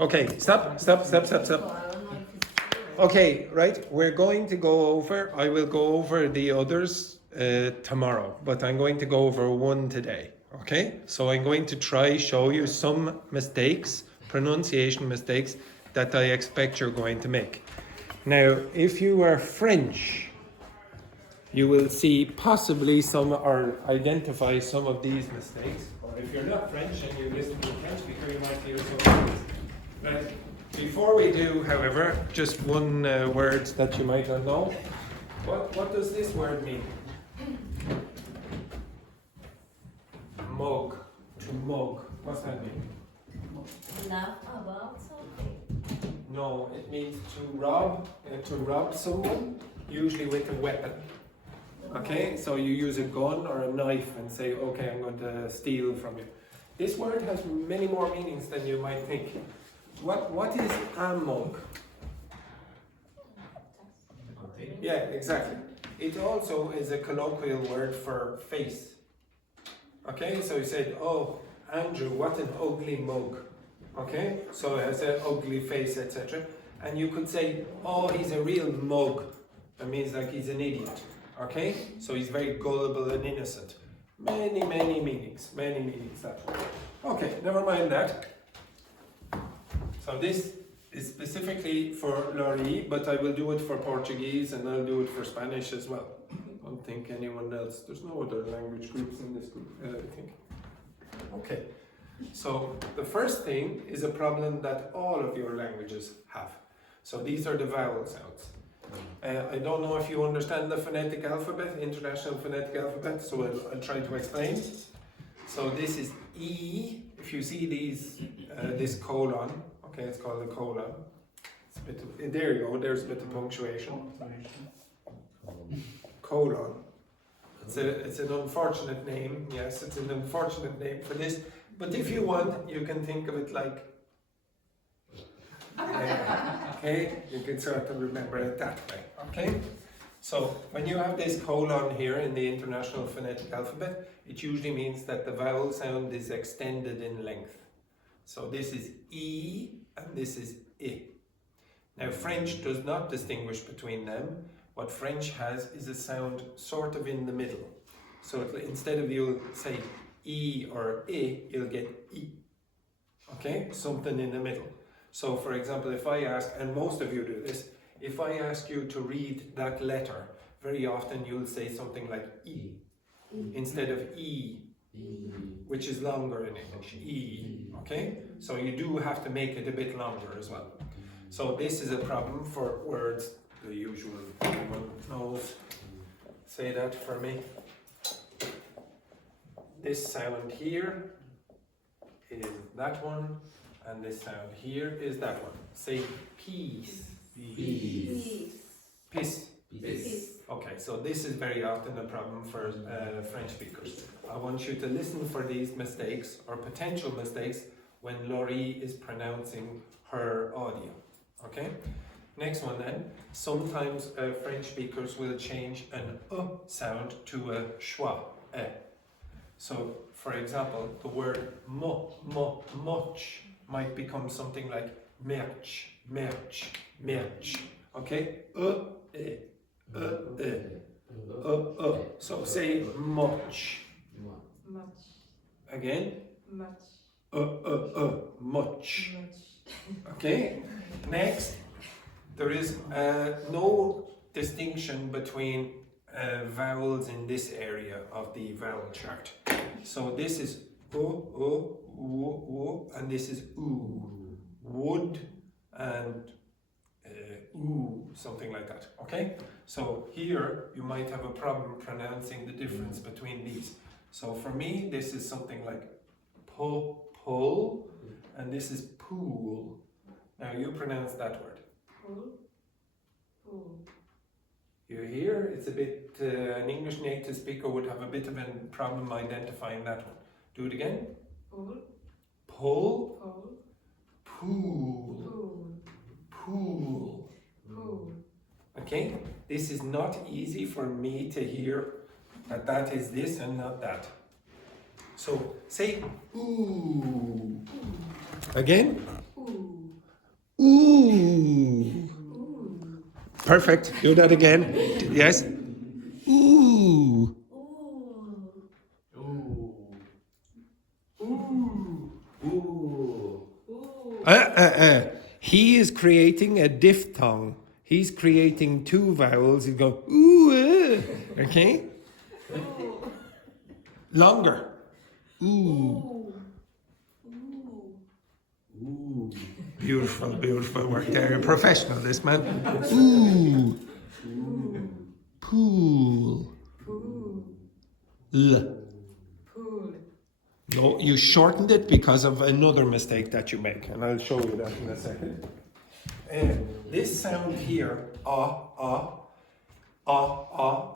Okay, stop. Okay, right, we're going to go over, I will go over the others tomorrow, but I'm going to go over one today, okay? So I'm going to try show you some mistakes, pronunciation mistakes, that I expect you're going to make. Now, if you are French, you will see possibly some or identify some of these mistakes. Or if you're not French and you listen to a French speaker, you might hear some of these. But before we do, however, just one word that you might not know. What does this word mean? Mug. To mug. What's that mean? Laugh about something. No, it means to rob someone, usually with a weapon. Okay, so you use a gun or a knife and say, okay, I'm going to steal from you. This word has many more meanings than you might think. What is a mug? Yeah, exactly. It also is a colloquial word for face. Okay, so you said, oh, Andrew, what an ugly mug. Okay, so it has an ugly face, etc. And you could say, oh, he's a real mug. That means like he's an idiot. Okay, so he's very gullible and innocent. Many meanings that word. Okay, never mind that. So this is specifically for Laurie, but I will do it for Portuguese and I'll do it for Spanish as well. I don't think anyone else, there's no other language groups in this group, I think. Okay, so the first thing is a problem that all of your languages have. So these are the vowel sounds. I don't know if you understand the phonetic alphabet, international phonetic alphabet, so I'll try to explain. So this is E. If you see these, this colon, okay, it's called a colon. It's a bit there you go, there's a bit of punctuation. Colon. It's an unfortunate name, yes, it's an unfortunate name for this. But if you want, you can think of it like okay, you can sort of remember it that way, okay? So when you have this colon here in the International Phonetic Alphabet, it usually means that the vowel sound is extended in length. So this is E and this is I. Now French does not distinguish between them. What French has is a sound sort of in the middle. So instead of you'll say E or I, you'll get E. Okay, something in the middle. So for example, if I ask, and most of you do this, if I ask you to read that letter, very often you'll say something like E instead of E, which is longer in English, E, okay? So you do have to make it a bit longer as well. So this is a problem for words, the usual, everyone knows. Say that for me. This sound here is that one. And this sound here is that one. Say peace. Peace. Peace. Peace. Okay, so this is very often a problem for French speakers. I want you to listen for these mistakes or potential mistakes when Laurie is pronouncing her audio. Okay? Next one then. Sometimes French speakers will change an sound to a schwa. So, for example, the word much might become something like merch. Okay? So say much. Much. Again? Much. Much. Okay? Next, there is no distinction between vowels in this area of the vowel chart. So this is and this is wood and something like that, okay? So here you might have a problem pronouncing the difference between these. So for me, this is something like pull, and this is pool. Now you pronounce that word. Pool. You hear? It's a bit, an English native speaker would have a bit of a problem identifying that one. Do it again. Pull. Pool. Okay? This is not easy for me to hear that is this and not that. So say ooh. Again? Ooh. Perfect. Do that again. Yes. Ooh. He is creating a diphthong. He's creating two vowels. He's going, ooh, okay? Longer. Ooh. Beautiful, beautiful work there. You're a professional, this man. Ooh. Pool. L. No, you shortened it because of another mistake that you make, and I'll show you that in a second. This sound here,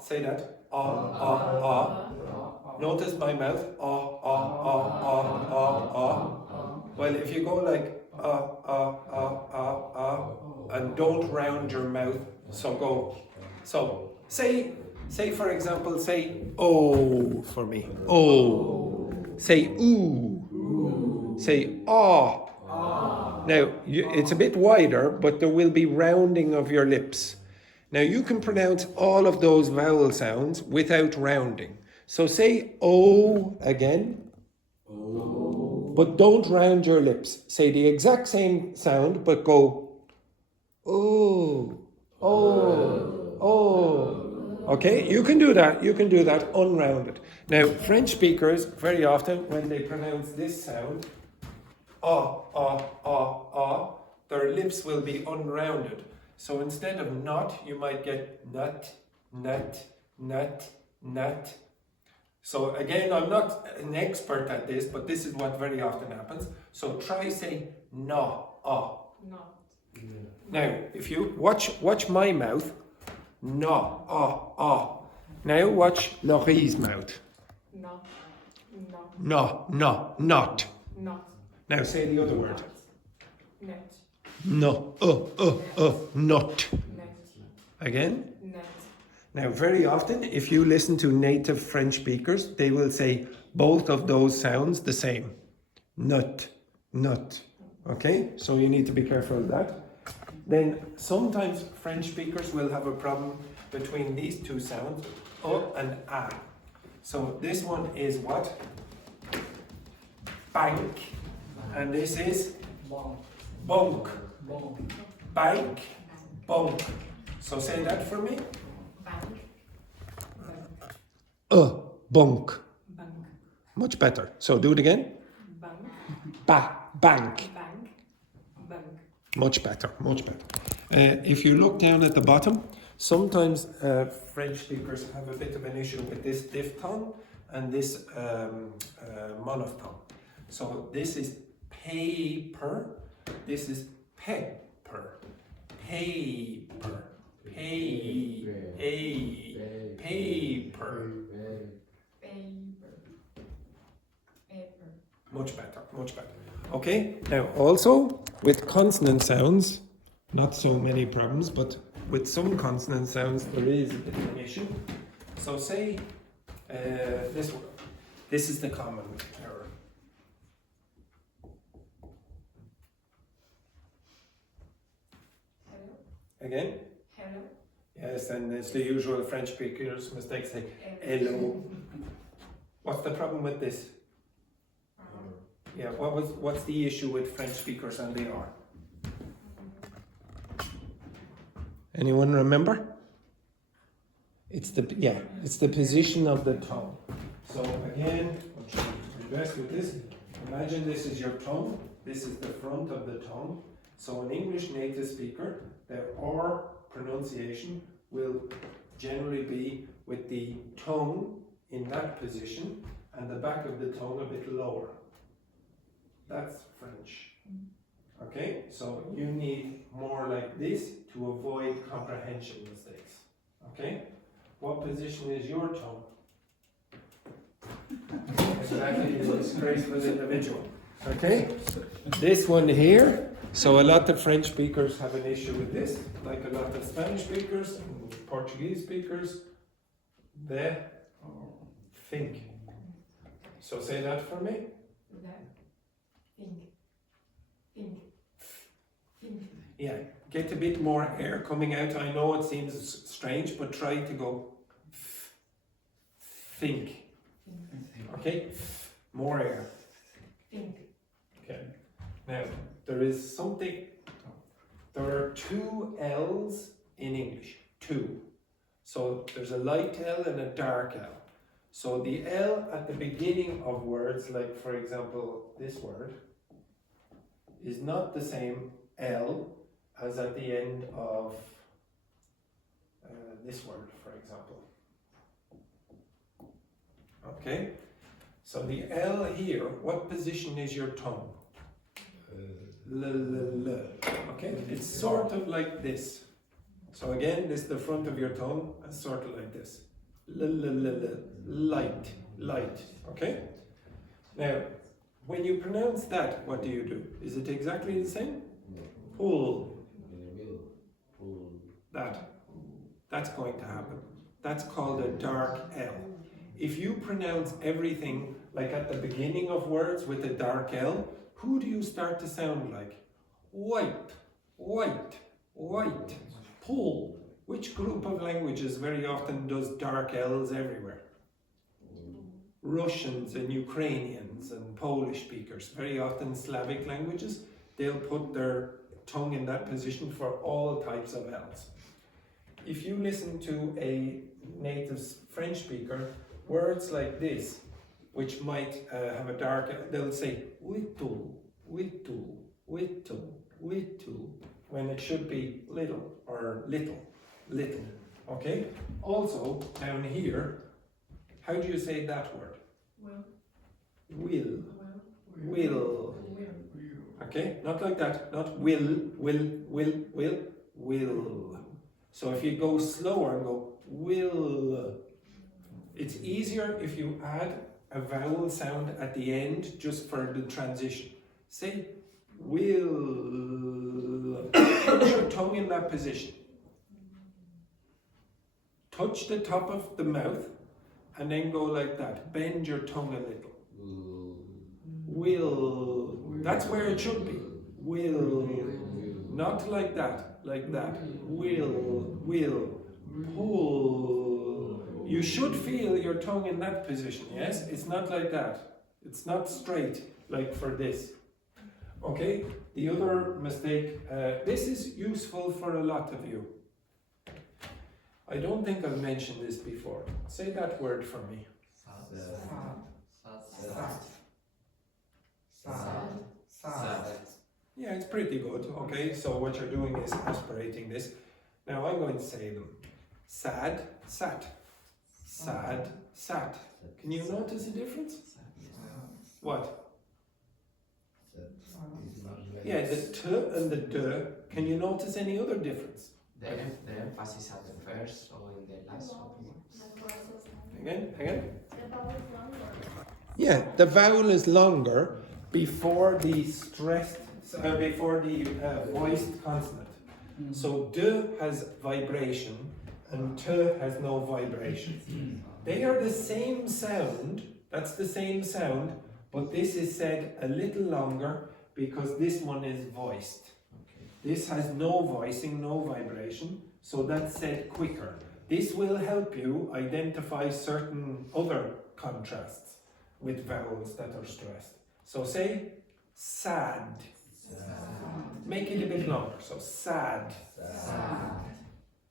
say that, Notice my mouth, Well, if you go like, and don't round your mouth, so go, so say for example, say oh for me, oh, say ooh, say ah. Now, it's a bit wider, but there will be rounding of your lips. Now, you can pronounce all of those vowel sounds without rounding. So say O again, but don't round your lips. Say the exact same sound, but go oh, oh, oh. Okay, you can do that. You can do that unrounded. Now, French speakers, very often, when they pronounce this sound, their lips will be unrounded. So instead of not, you might get nut, nut, nut, nut. So again, I'm not an expert at this, but this is what very often happens. So try say no, Not. Now, if you watch my mouth, no, Now watch Laurie's mouth. Not. No, not. Not. Now say the other word. Net. No, not. Net. Again. Net. Now, very often, if you listen to native French speakers, they will say both of those sounds the same. Nut, nut. Okay, so you need to be careful of that. Then sometimes French speakers will have a problem between these two sounds, and a. So this one is what? Bank. And this is bunk. Bank, bunk. So say that for me. Bank. Bunk. Bank. Much better. So do it again. Bank. Bank. Bank. Bank. Much better, much better. If you look down at the bottom, sometimes French speakers have a bit of an issue with this diphthong and this monophthong. So this is paper, this is pepper, paper, paper. Paper. Much better, much better. Okay, now also with consonant sounds, not so many problems, but with some consonant sounds there is a bit of an issue. So say this one. This is the common error. Hello. Again? Hello. Yes, and it's the usual French speakers mistake, say hello. What's the problem with this? Yeah, what's the issue with French speakers and the R? Anyone remember? It's the position of the tongue. So again, I'll try to do best with this. Imagine this is your tongue. This is the front of the tongue. So an English native speaker, their R pronunciation will generally be with the tongue in that position and the back of the tongue a bit lower. That's French. Okay, so you need more like this to avoid comprehension mistakes. Okay, what position is your tongue? Exactly, the disgraceful individual. Okay, this one here. So a lot of French speakers have an issue with this, like a lot of Spanish speakers and Portuguese speakers. They think. So say that for me. Think. Yeah, get a bit more air coming out. I know it seems strange, but try to go think. Okay, more air. Think. Okay. Now there is something. There are two L's in English. Two. So there's a light L and a dark L. So the L at the beginning of words, like for example this word, is not the same L as at the end of this word, for example. Okay? So the L here, what position is your tongue? L. Okay? It's sort of like this. So again, this is the front of your tongue, and sort of like this. Light. Okay? Now, when you pronounce that, what do? Is it exactly the same? Pull. That's going to happen. That's called a dark L. If you pronounce everything like at the beginning of words with a dark L, who do you start to sound like? White. Pull. Which group of languages very often does dark L's everywhere? Russians and Ukrainians and Polish speakers. Very often Slavic languages, they'll put their tongue in that position for all types of L's. If you listen to a native French speaker, words like this, which might have a dark, they'll say witu, when it should be little or little. Okay? Also, down here, how do you say that word? Will. Okay? Not like that. Not will. So if you go slower and go will, it's easier if you add a vowel sound at the end just for the transition. Say will. Put your tongue in that position. Touch the top of the mouth and then go like that. Bend your tongue a little. Will. That's where it should be. Will. Not like that. Like that. Will. Pull. You should feel your tongue in that position, yes? It's not like that. It's not straight like for this. Okay? The other mistake, this is useful for a lot of you. I don't think I've mentioned this before. Say that word for me. Yeah, it's pretty good. Okay, so what you're doing is aspirating this. Now I'm going to say them. Sad, sat. Sad, sat. Can you notice a difference? What? Yeah, the t and the d. Can you notice any other difference? The emphasis at the first or in the last one. Again? The vowel is longer. Yeah, the vowel is longer before the stressed, before the voiced consonant. So d has vibration and t has no vibration. They are the same sound, that's the same sound, but this is said a little longer because this one is voiced. This has no voicing, no vibration, so that's said quicker. This will help you identify certain other contrasts with vowels that are stressed. So say sad. Make it a bit longer. So sad.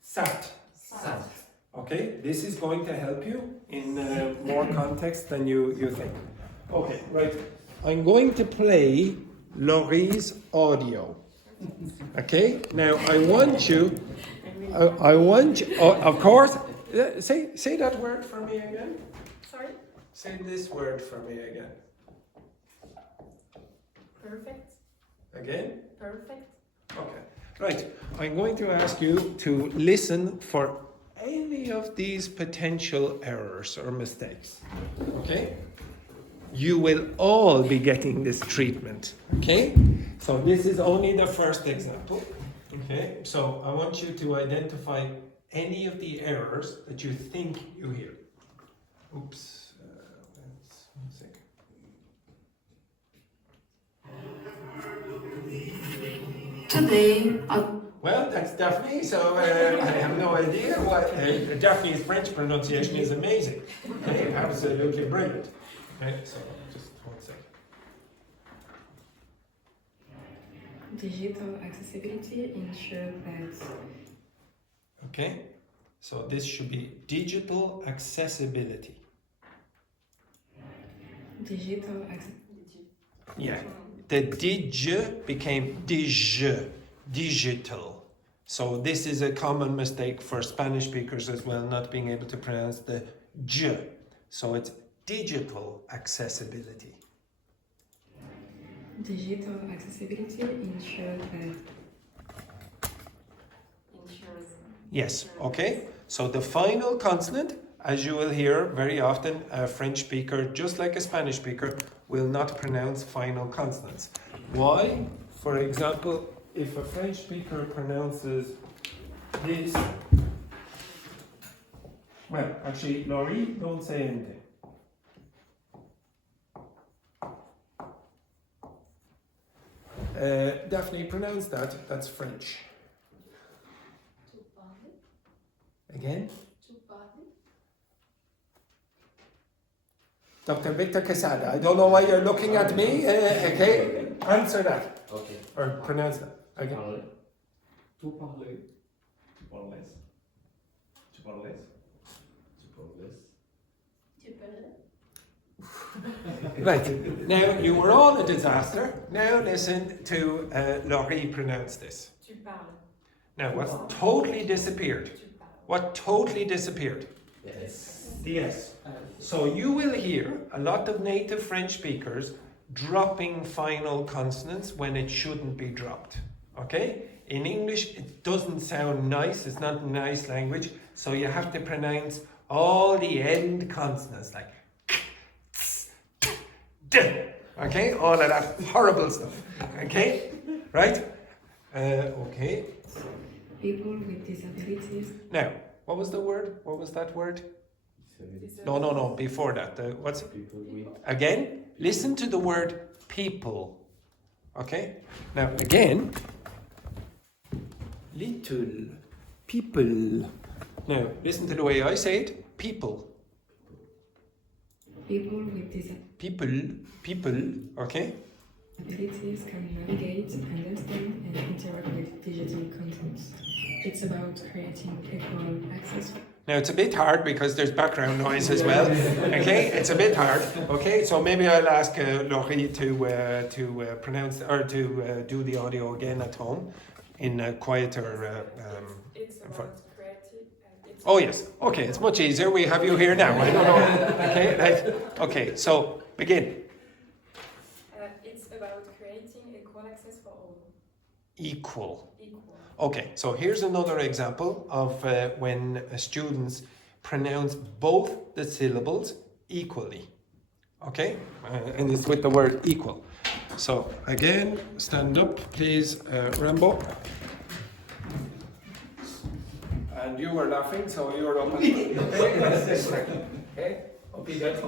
Sat. Okay, this is going to help you in more context than you think. Okay, right. I'm going to play Laurie's audio. Okay, now I want you, of course, say that word for me again. Sorry? Say this word for me again. Perfect. Again? Perfect. Okay, right. I'm going to ask you to listen for any of these potential errors or mistakes. Okay? You will all be getting this treatment. Okay? So this is only the first example. Okay? So I want you to identify any of the errors that you think you hear. Oops. One second. Today, Well, that's Daphne, so I have no idea what. Daphne's French pronunciation is amazing. Okay, absolutely brilliant. Okay, so just 1 second. digital accessibility ensures that Okay, so this should be digital accessibility. digital Yeah, the dig became digital. So this is a common mistake for Spanish speakers as well, not being able to pronounce the j. So it's digital accessibility. digital accessibility ensures that Yes, okay. So the final consonant, as you will hear very often, a French speaker, just like a Spanish speaker, will not pronounce final consonants. Why? For example, if a French speaker pronounces this, well, actually, Laurie, don't say anything. Daphne, pronounce that. That's French. Again? Dr. Victor Quesada, I don't know why you're looking at me. Okay, answer that. Okay. Or pronounce that. Okay. Parler. Tu parles. Tu parles. Tu parles. Tu parles. Right. Now, you were all a disaster. Now listen to Laurie pronounce this. Tu parles. Now, what's totally disappeared? Tu parles. What totally disappeared? Yes. The S. So you will hear a lot of native French speakers dropping final consonants when it shouldn't be dropped. Okay? In English, it doesn't sound nice. It's not a nice language. So you have to pronounce all the end consonants like okay? All of that horrible stuff. Okay? Right? Okay. people with disabilities Now, what was the word? What was that word? No. Before that, what's People with. again? Listen to the word people. Okay. Now again, little people. Now listen to the way I say it. People. people with People. Okay. disabilities can navigate, understand, and interact with digital contents. It's about creating equal access. Now it's a bit hard because there's background noise as well. Okay, it's a bit hard. Okay, so maybe I'll ask Laurie to pronounce or to do the audio again at home in a quieter. It's about creative. Oh yes. Okay, it's much easier. We have you here now. I don't know. Okay, right. Okay, so begin. It's about creating equal access for all. Equal. Equal. Okay, so here's another example of when students pronounce both the syllables equally. Okay, and it's with the word equal. So again, stand up, please, Rambo. And you were laughing, so you're up. Okay, up you get.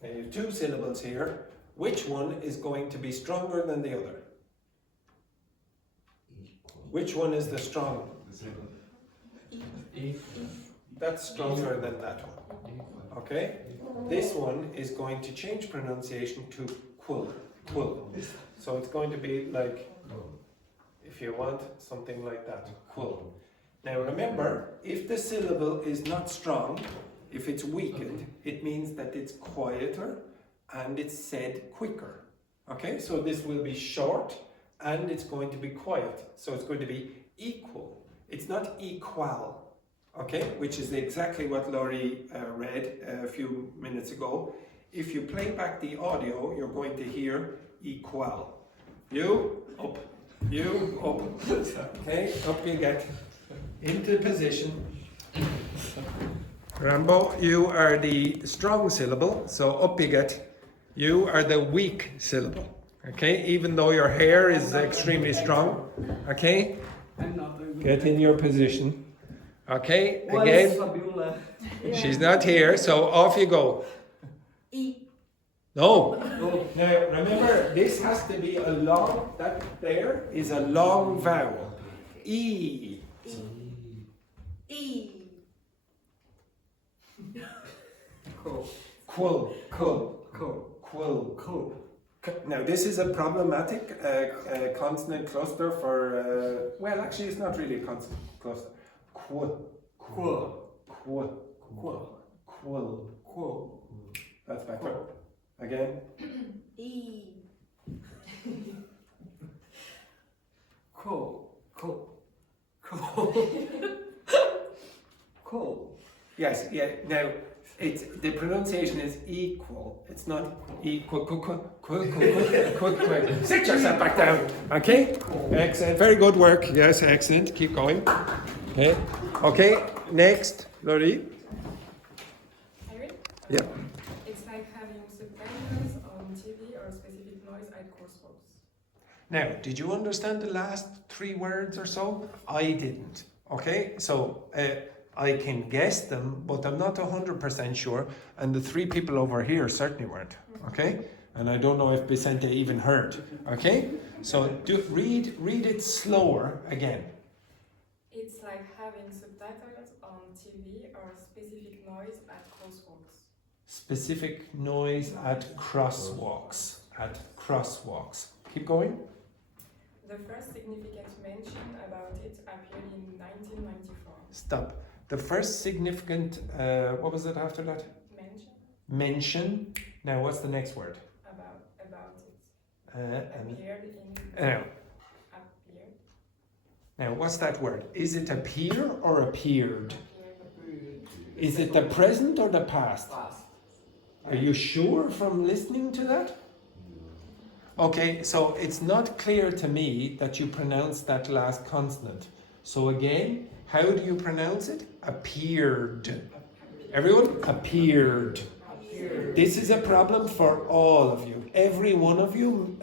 Now you have two syllables here. Which one is going to be stronger than the other? Which one is the strong? That's stronger than that one. Okay? This one is going to change pronunciation to quill. So it's going to be like, if you want, something like that. Quill. Now remember, if the syllable is not strong, if it's weakened, it means that it's quieter and it's said quicker. Okay, so this will be short and it's going to be quiet. So it's going to be equal. It's not equal, okay, which is exactly what Laurie read a few minutes ago. If you play back the audio, you're going to hear equal. You, up. You, up. Okay, up you get. Into position. Rambo, you are the strong syllable, so up you get. You are the weak syllable, okay? Even though your hair is extremely strong, okay? Get in your position, okay? Again, she's not here, so off you go. No. Now remember, this has to be a long. That there is a long vowel. E. E. Quill. Now this is a problematic consonant cluster for. Well, actually, it's not really a consonant cluster. Quill. That's better. Again. E. Yes, yeah. Now, it's the pronunciation is equal. It's not equal. Sit yourself back down. Okay. Excellent. Very good work. Yes, excellent. Keep going. Okay. Okay. Next, Laurie. Irene? Yeah. It's like having subtitles on TV or specific noise at crosswalks. Now, did you understand the last 3 words or so? I didn't. Okay, so I can guess them, but I'm not 100% sure. And the 3 people over here certainly weren't. Okay, and I don't know if Vicente even heard. Okay, so read it slower again. It's like having subtitles on TV or specific noise at crosswalks. Specific noise at crosswalks. At crosswalks. Keep going. The first significant mention about it appeared in 1994. Stop. The first significant, what was it after that? Mention. Now, what's the next word? About it. And Appeared in. now, Appeared. now, what's that word? Is it appear or appeared? Appeared. Is it the present or the past? Past. Are you sure from listening to that? Okay, so it's not clear to me that you pronounce that last consonant. So again, how do you pronounce it? Appeared. Everyone? Appeared. This is a problem for all of you. Every one of you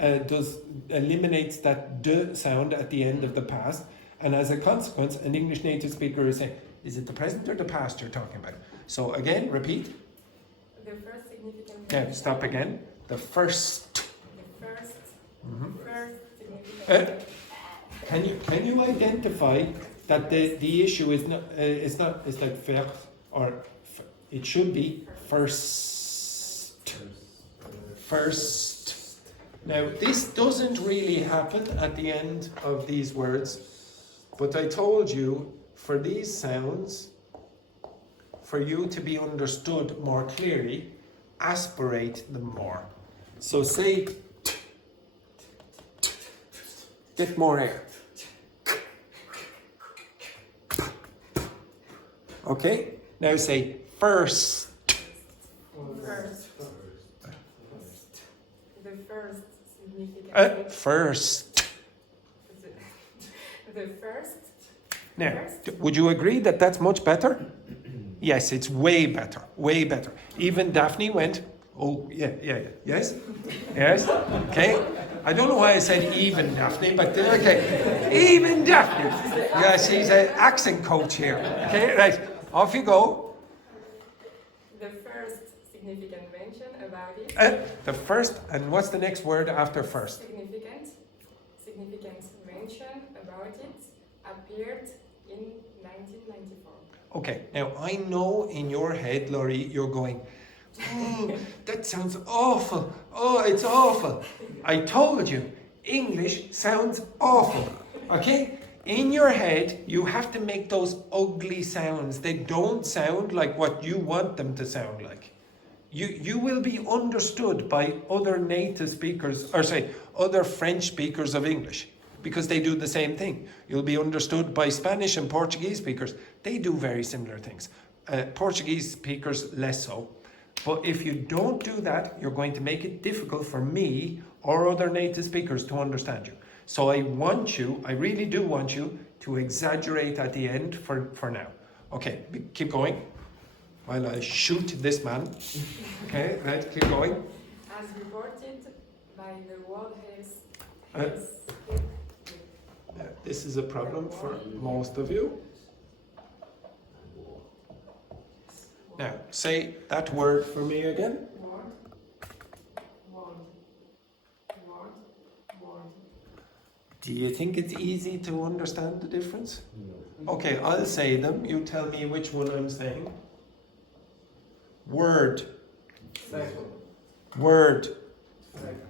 eliminates that d sound at the end of the past, and as a consequence, an English native speaker is saying, is it the present or the past you're talking about? So again, repeat. The first significant. Okay, stop again. The first. First significant. Can you identify that the issue is not it's like faire or it should be first. Now this doesn't really happen at the end of these words, but I told you for these sounds, for you to be understood more clearly, aspirate them more. So say. Get more air. Okay, now say first. First. The first significant. First. The first. Now, would you agree that that's much better? Yes, it's way better, way better. Even Daphne went, oh, yeah, yes, okay. I don't know why I said even Daphne, but okay. Even Daphne. Yeah, she's an accent coach here. Okay, right. Off you go. The first significant mention about it. The first, and what's the next word after first? Significant mention about it appeared in 1994. Okay, now I know in your head, Laurie, you're going, oh, that sounds awful. Oh, it's awful. I told you, English sounds awful. Okay? In your head, you have to make those ugly sounds. They don't sound like what you want them to sound like. You will be understood by other native speakers, or say, other French speakers of English, because they do the same thing. You'll be understood by Spanish and Portuguese speakers. They do very similar things. Portuguese speakers less so. But if you don't do that, you're going to make it difficult for me or other native speakers to understand you. So I really do want you to exaggerate at the end for now. Okay, keep going while I shoot this man. Okay, right, keep going. As reported by the World Health. This is a problem for most of you. Now, say that word for me again. Do you think it's easy to understand the difference? Okay, I'll say them. You tell me which one I'm saying. Word. Second. Word. Second.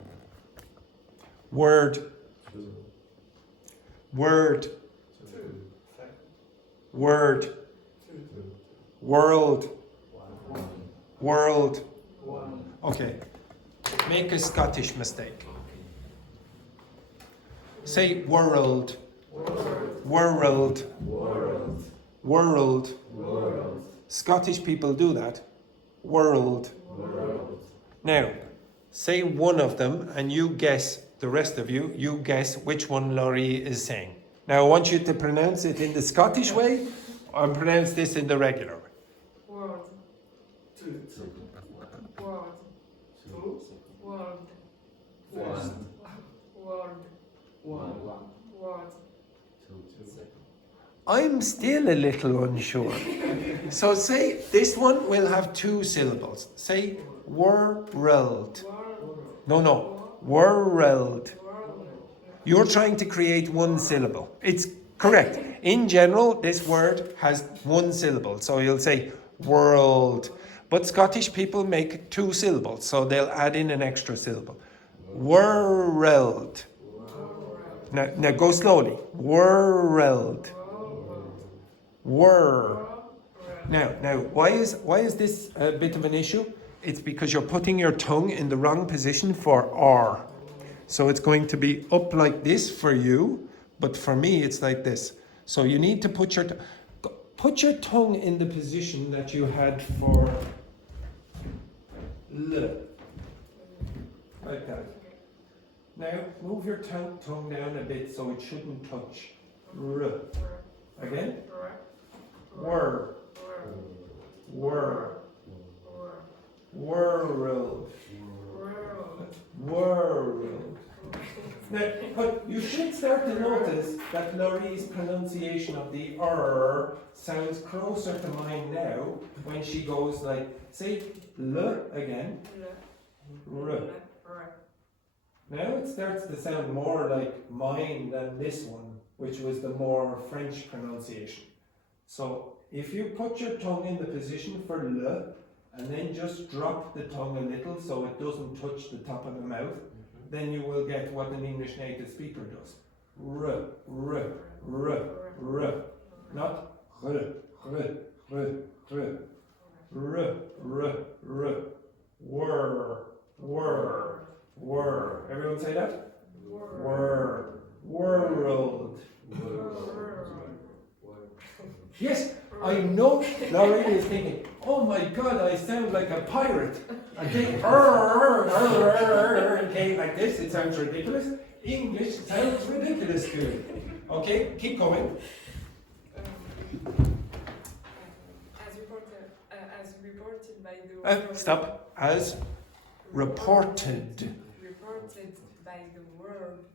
Word. Word. Two. Second. Word. Two. World. One. World. One. Okay. Make a Scottish mistake. Say world. World. World. World. World. World. Scottish people do that. World. World. Now, say one of them and you guess, the rest of you, you guess which one Laurie is saying. Now I want you to pronounce it in the Scottish way or pronounce this in the regular way. World. Two. World. Two. World. One. World. One. World. I'm still a little unsure. So say this one will have two syllables. Say world. World. No. World. World. You're trying to create one syllable. It's correct. In general, this word has one syllable. So you'll say world. But Scottish people make two syllables. So they'll add in an extra syllable. World. Now go slowly. World. Were. Now, why is this a bit of an issue? It's because you're putting your tongue in the wrong position for R. So it's going to be up like this for you, but for me it's like this. So you need to put your tongue in the position that you had for L. Like that. Now move your tongue down a bit so it shouldn't touch R. Again. Were. World. World. Now, but you should start to notice that Laurie's pronunciation of the R sounds closer to mine now when she goes like, say L again, R. Now it starts to sound more like mine than this one, which was the more French pronunciation. So if you put your tongue in the position for L and then just drop the tongue a little so it doesn't touch the top of the mouth, then you will get what an English native speaker does. R, r, r, r. Not r, r, r, r. R, r, r. Were, were. Everyone say that? Were, world. Yes, I know Laurie is thinking, oh my God, I sound like a pirate. Okay, okay, like this, it sounds ridiculous. English sounds ridiculous to you. Okay, keep going. As reported by the Stop. As reported. Reported by the World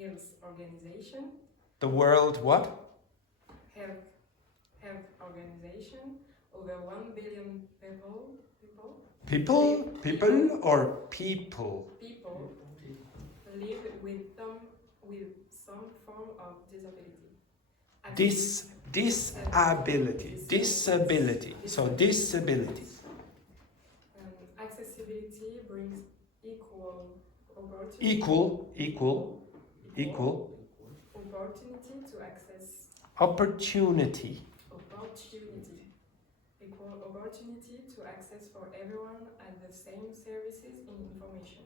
Health Organization. The world what? Health Organization, over 1 billion people People or people? People live with some form of disability. Disability. So disability. Accessibility brings equal opportunity. Equal. Opportunity to access. Opportunity. Equal opportunity to access for everyone at the same services and information.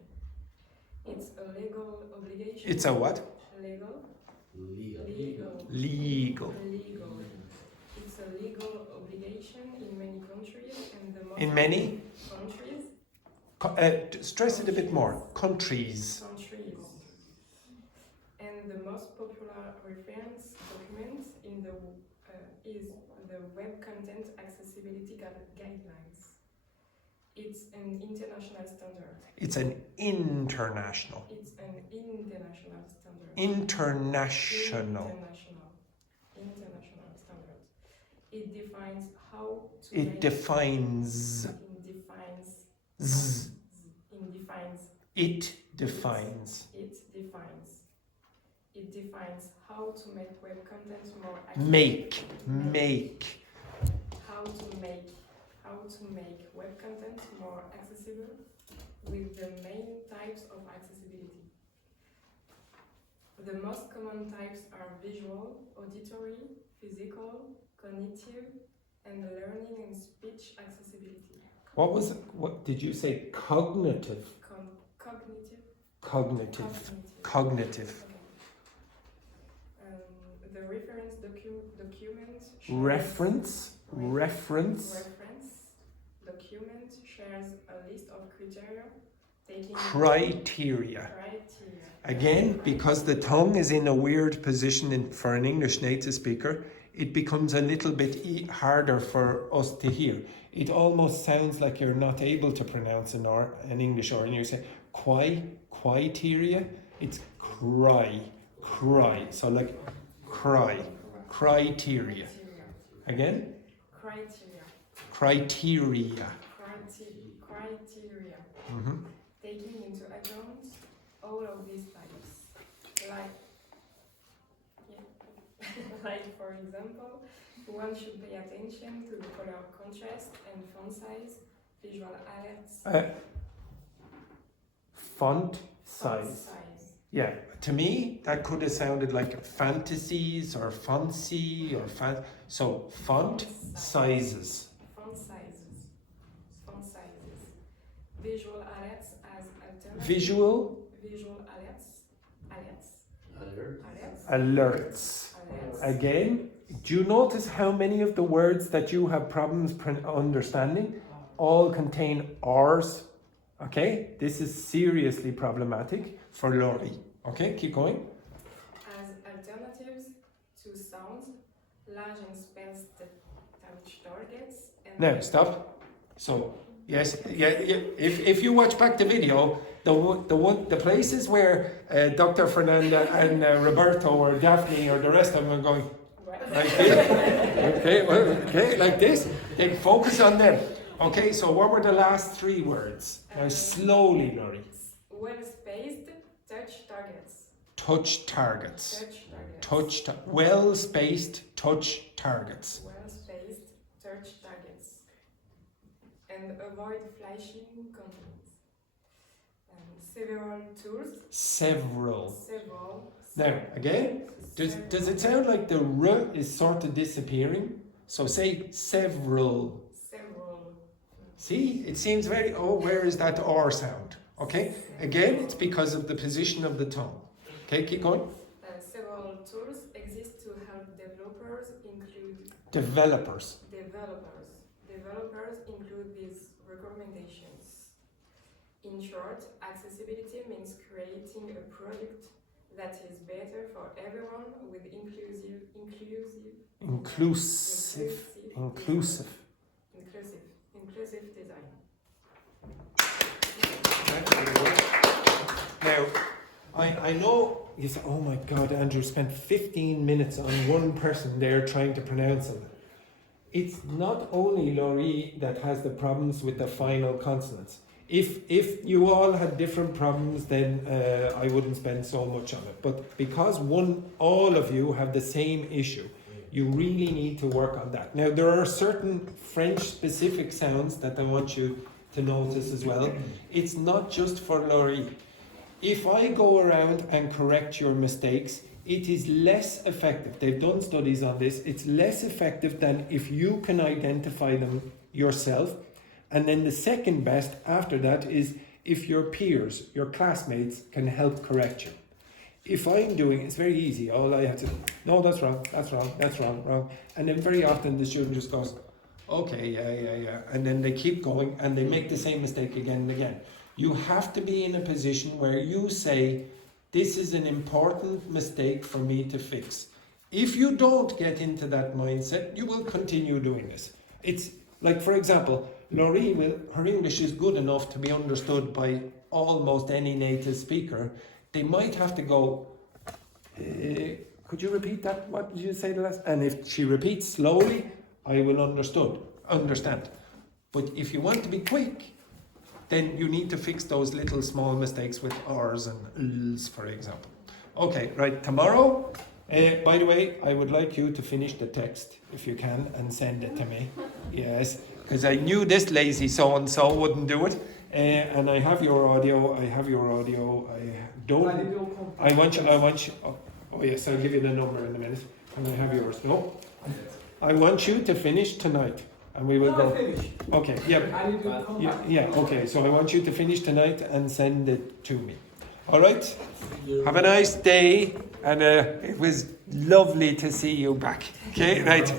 It's a legal obligation. It's a what? Legal. It's a legal obligation in many countries and the most In many? countries. Stress it a bit more. Countries. And the most popular reference document in the is the Web Content Accessibility Guidelines. It's an international standard. It's an international. Standard. International standard. It defines how to. It defines. It defines. It defines. It defines how to make web content more accessible. How to make web content more accessible with the main types of accessibility. The most common types are visual, auditory, physical, cognitive, and learning and speech accessibility. What was it? What did you say? Cognitive. Cognitive. Cognitive. Cognitive. Okay. The reference document. Reference document shares a list of criteria taking criteria. Again, because the tongue is in a weird position for an English native speaker, it becomes a little bit harder for us to hear. It almost sounds like you're not able to pronounce an English R, and you say criteria. It's cry. So like criteria. Again? Criteria. Mm-hmm. Taking into account all of these types, like for example, one should pay attention to the color contrast and font size, visual alerts. Font size. Yeah, to me that could have sounded like fantasies or fancy or so font sizes. Visual alerts as alternatives. Visual alerts. Again, do you notice how many of the words that you have problems understanding all contain R's? Okay, this is seriously problematic for Laurie. Okay, keep going. As alternatives to sounds, large and spaced touch targets. And now, stop. So, yes, if you watch back the video, the places where Dr. Fernanda and Roberto or Daphne or the rest of them are going like this, okay, like this, then focus on them. Okay, so what were the last three words? Now slowly, Laurie. Well-spaced touch targets. Touch targets. Well-spaced touch targets. Well-spaced touch targets. And avoid flashing contents. Several tools. Several. Now, again, does it sound like the R is sort of disappearing? So say several. See, it seems very, where is that R sound? Okay, again, it's because of the position of the tongue. Okay, keep going. Several tools exist to help developers include... Developers include these recommendations. In short, accessibility means creating a product that is better for everyone with inclusive design. Now, I know you say, oh my God, Andrew spent 15 minutes on one person there trying to pronounce them. It's not only Laurie that has the problems with the final consonants. If you all had different problems, then I wouldn't spend so much on it. But because all of you have the same issue, you really need to work on that. Now, there are certain French-specific sounds that I want you to notice as well. It's not just for Laurie. If I go around and correct your mistakes, it is less effective. They've done studies on this. It's less effective than if you can identify them yourself. And then the second best after that is if your peers, your classmates can help correct you. If I'm doing, it's very easy. All I have to, no, that's wrong. And then very often the student just goes, okay, yeah. And then they keep going and they make the same mistake again and again. You have to be in a position where you say, this is an important mistake for me to fix. If you don't get into that mindset, you will continue doing this. It's like, for example, Laurie, her English is good enough to be understood by almost any native speaker. They might have to go, could you repeat that? What did you say the last? And if she repeats slowly, I will understand. But if you want to be quick, then you need to fix those little small mistakes with R's and L's, for example. Okay, right, tomorrow, by the way, I would like you to finish the text, if you can, and send it to me. Yes, because I knew this lazy so-and-so wouldn't do it. And I have your audio, I want you, oh yes, I'll give you the number in a minute, and I have yours, no? I want you to finish tonight, and we will go. Finish. Okay, yeah, I need to come back. yeah, okay, so I want you to finish tonight and send it to me. All right? Have a nice day, and it was lovely to see you back. Okay, right.